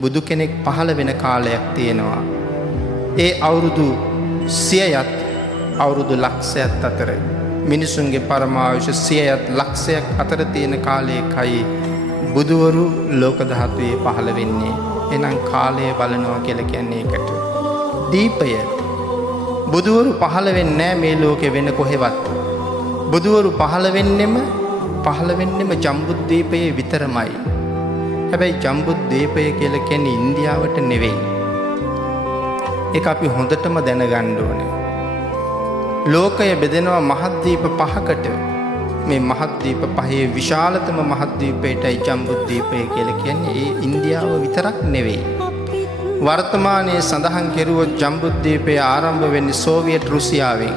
බුදු කෙනෙක් පහළ වෙන කාලයක් තියෙනවා. ඒ අවුරුදු 100ත් අවුරුදු ලක්ෂයත් අතර මිනිසුන්ගේ පරමායුෂ 100ත් ලක්ෂයක් අතර තියෙන කාලයකයි බුදුවරු ලෝක ධාතුවේ පහළ වෙන්නේ. එනම් කාලය බලනවා කියලා කියන්නේ ඒකට. දීපය බුදුවරු පහළ වෙන්නේ නැහැ මේ ලෝකේ වෙන කොහෙවත්. බුදුවරු පහළ වෙන්නෙම ජම්බුද්වීපයේ විතරමයි. හැබැයි ජම්බුද්වීපය කියලා කියන්නේ ඉන්දියාවට නෙවෙයි. ඒක අපි හොඳටම දැනගන්න ඕනේ. ලෝකය බෙදෙනවා මහද්වීප පහකට. මේ මහද්වීප පහේ විශාලතම මහද්වීපයටයි ජම්බුද්වීපය කියලා කියන්නේ. ඒ ඉන්දියාව විතරක් නෙවෙයි. වර්තමානයේ සඳහන් කෙරුවොත් ජම්බුද්වීපය ආරම්භ වෙන්නේ සෝවියට් රුසියාවෙන්.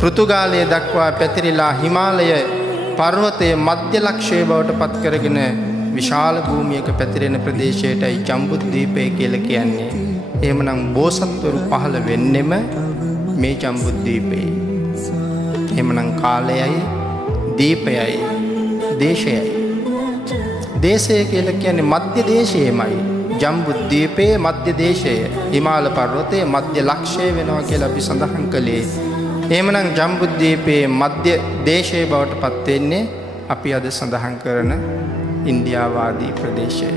පෘතුගාලය දක්වා පැතිරිලා හිමාලය පර්වතයේ මධ්‍ය ලක්ෂය බවට පත් කරගෙන විශාල භූමියක පැතිරෙන ප්‍රදේශයටයි ජම්බුද්වීපය කියලා කියන්නේ. එහෙමනම් බෝසත්වරු පහළ වෙන්නෙම මේ ජම්බුද්වීපයේ. එහෙමනම් කාලයයි දීපයයි දේශයයි. දේශය කියලා කියන්නේ මධ්‍ය දේශයමයි. ජම්බුද්වීපයේ මධ්‍ය දේශය හිමාල පර්වතයේ මධ්‍ය ලක්ෂය වෙනවා කියලා අපි සඳහන් කළේ. එහෙමනම් ජම්බුද්වීපයේ මධ්‍ය දේශය බවට පත් වෙන්නේ අපි අද සඳහන් කරන ඉන්දියාවාදී ප්‍රදේශය.